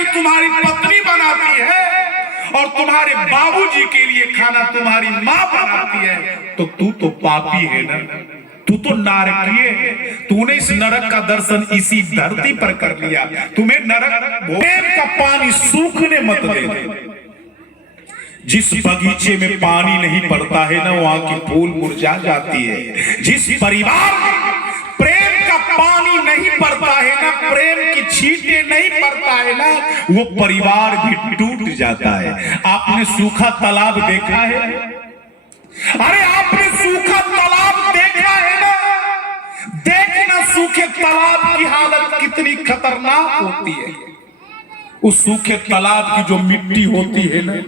यदि तुम्हारी पत्नी बनाती है और तुम्हारे बाबूजी के लिए खाना तुम्हारी माँ बनाती है तो तू तो पापी है ना, तू तो नारकीय है। तूने इस नरक का दर्शन इसी धरती पर कर लिया। तुम्हें नरक प्रेम का पानी सूखने मत दे। जिस बगीचे में पानी नहीं पड़ता है ना वहां की फूल मुरझा जाती है। जिस परिवार में प्रेम का पानी नहीं पड़ता है ना, प्रेम की छींटे नहीं पड़ता है ना, वो परिवार भी टूट जाता है। आपने सूखा तालाब देखा है? अरे आपने सूखा तालाब देखा है ना? देखना सूखे तालाब की हालत कितनी खतरनाक होती है। उस सूखे तालाब की जो मिट्टी होती है ना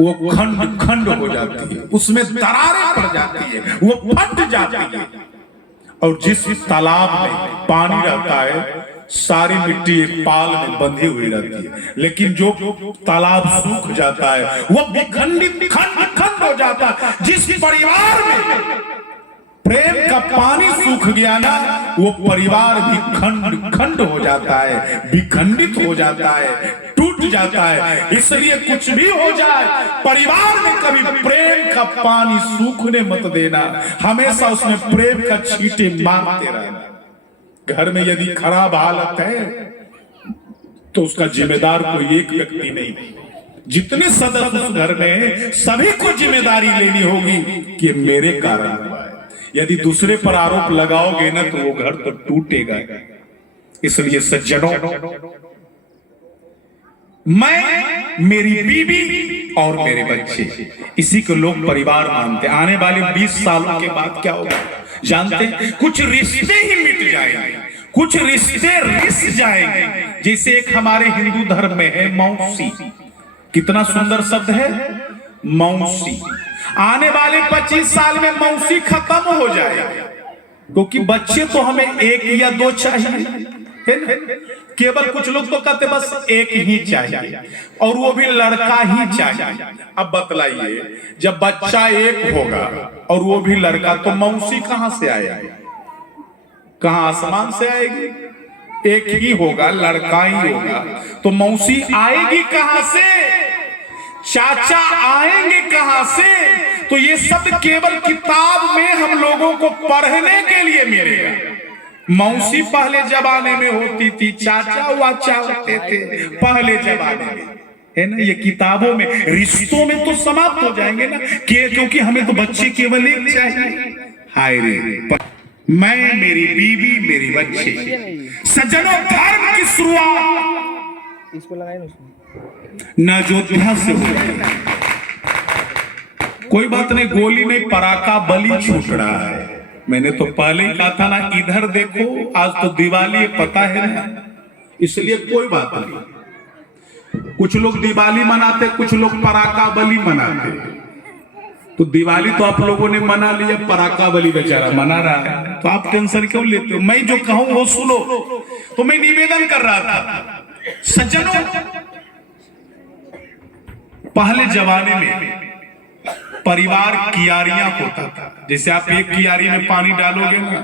वो खंड खंड हो जाती है, उसमें दरारें पड़ जाती है, वो फट जाती है। और जिस तालाब में पानी रहता है सारी मिट्टी एक पाल में बंधी हुई रहती है, लेकिन जो तालाब सूख जाता है वो विखंडित खंड खंड हो जाता है। जिस परिवार में प्रेम का पानी सूख गया ना वो परिवार भी खंड खंड हो जाता है, विखंडित हो जाता है, टूट जाता है। इसलिए कुछ भी हो जाए परिवार में कभी प्रेम का पानी सूखने मत देना, हमेशा उसमें प्रेम का छींटे मारते रहना। घर में यदि खराब हालत है तो उसका जिम्मेदार कोई एक व्यक्ति नहीं, जितने सदस्य उस घर में हैं सभी को जिम्मेदारी लेनी होगी कि मेरे कारण हुआ है। यदि दूसरे पर आरोप लगाओगे ना तो वो घर तो टूटेगा। इसलिए सज्जनों, मैं, मेरी बीवी और मेरे बच्चे, इसी को लोग परिवार मानते। आने वाले 20 सालों के बाद क्या होगा जानते हैं? कुछ रिश्ते ही मिट जाएंगे, कुछ रिश्ते रिस जाएंगे। जैसे एक हमारे हिंदू धर्म में है मौसी, कितना सुंदर शब्द है मौसी। आने वाले 25 साल में मौसी खत्म हो जाएगा, क्योंकि बच्चे तो हमें एक या दो चाहिए, है ना? केवल कुछ लोग तो कहते बस एक ही चाहिए और वो भी लड़का ही चाहिए। अब बतलाइए, जब बच्चा एक होगा और वो भी लड़का तो मौसी कहां से आएगी? कहां आसमान से आएगी? एक ही होगा, लड़का ही होगा, तो मौसी आएगी कहां से? चाचा आएंगे कहां से? तो ये सब केवल किताब में हम लोगों को पढ़ने के लिए मिलेगा। मौसी पहले जमाने में होती थी, चाचा वाचा होते थे पहले जमाने में, है ना? ये किताबों में, रिश्तों में तो समाप्त हो जाएंगे ना, क्योंकि हमें तो बच्चे केवल एक चाहिए। हाय रे, मैं, मेरी बीवी, मेरी बच्चे। सज्जनों, धर्म की शुरुआत इसको लगाए न अयोध्या से हो रही। कोई बात नहीं, गोली नहीं पराका बलि छूट रहा है। मैंने तो पहले ही कहा था ना, इधर देखो, आज तो दिवाली है, पता है ना, इसलिए कोई बात नहीं। कुछ लोग दिवाली मनाते, कुछ लोग पराका बलि मनाते। तो दिवाली तो आप लोगों ने मना लिया, पराका बलि बेचारा मना रहा है, तो आप टेंशन क्यों लेते हो? मैं जो कहूं वो सुनो। तो मैं निवेदन कर रहा था सज्जनों, पहले जमाने में परिवार कियारियां होता था। जैसे आप एक कियारी में पानी डालोगे ना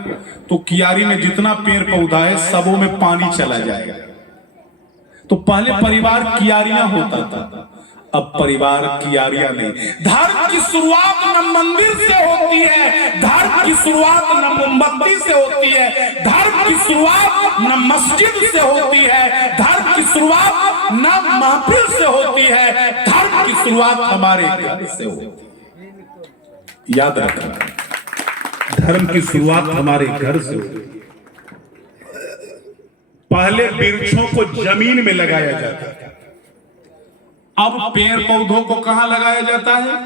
तो कियारी में जितना पेड़ पौधा है सबों में पानी चला जाएगा। तो पहले परिवार कियारियां होता था, अब परिवार कियारियां नहीं। धर्म की शुरुआत न मंदिर से होती है, धर्म की शुरुआत न मोमबत्ती से होती है, धर्म की शुरुआत न मस्जिद से होती है, धर्म की शुरुआत न महफिल से होती है, धर्म की शुरुआत हमारे घर से होती है। याद रखना, धर्म की शुरुआत हमारे घर से होती है। पहले वृक्षों को जमीन में लगाया जाता था, अब पेड़ पौधों को कहां लगाया जाता है?